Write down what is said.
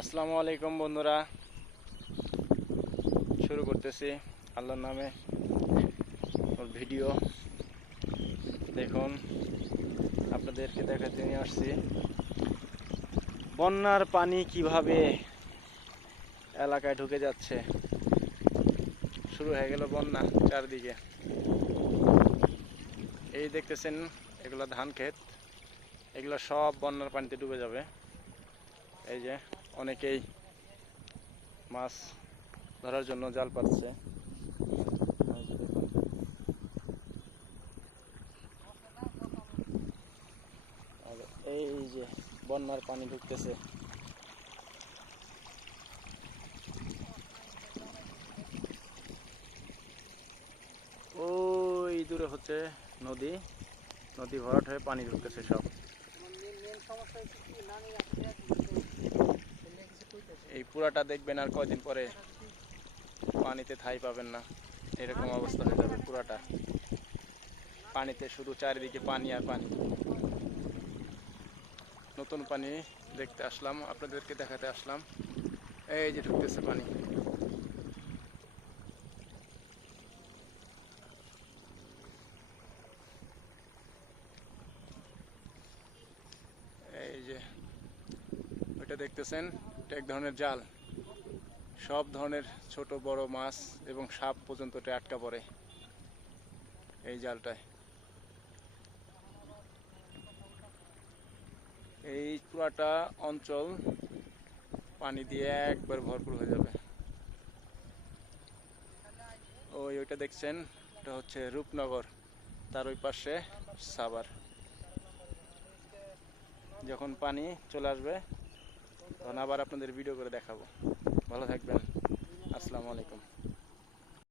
আসসালামু আলাইকুম বন্ধুরা, শুরু করতেছি আল্লাহর নামে ওর ভিডিও। দেখুন, আপনাদেরকে দেখাতে নিয়ে আসছি বন্যার পানি কিভাবে এলাকায় ঢুকে যাচ্ছে। শুরু হয়ে গেল বন্যা চারদিকে। এই দেখতেছেন, এগুলো ধান ক্ষেত, এগুলো সব বন্যার পানিতে ডুবে যাবে। এই যে অনেকেই মাছ ধরার জন্য জাল পাতছে। আর এই যে বন্যার পানি ঢুকতেছে। ওই দূরে হচ্ছে নদী, নদী ভরাট হয়ে পানি ঢুকতেছে সব। এই পুরাটা দেখবেন আর কয়দিন পরে পানিতে ঠাঁই পাবেন না, এরকম অবস্থা হয়ে যাবে পুরাটা। পানিতে শুধু চারিদিকে পানি আর পানি। নতুন পানি দেখতে আসলাম, আপনাদেরকে দেখাতে আসলাম। এই যে ঢুকতেছে পানি। এই যে ওইটা দেখতেছেন, এটা এক ধরনের জাল। সব ধরনের ছোট বড় মাছ এবং সাপ পর্যন্ত আটকা পড়ে এই জালটায়। এই পুরাটা অঞ্চল পানি দিয়ে একবার ভরপুর হয়ে যাবে। ওইটা দেখছেন, এটা হচ্ছে রূপনগর, তার ওই পাশে সাভার। যখন পানি চলে আসবে তখন আবার আপনাদের ভিডিও করে দেখাবো। ভালো থাকবেন। আসসালামু আলাইকুম।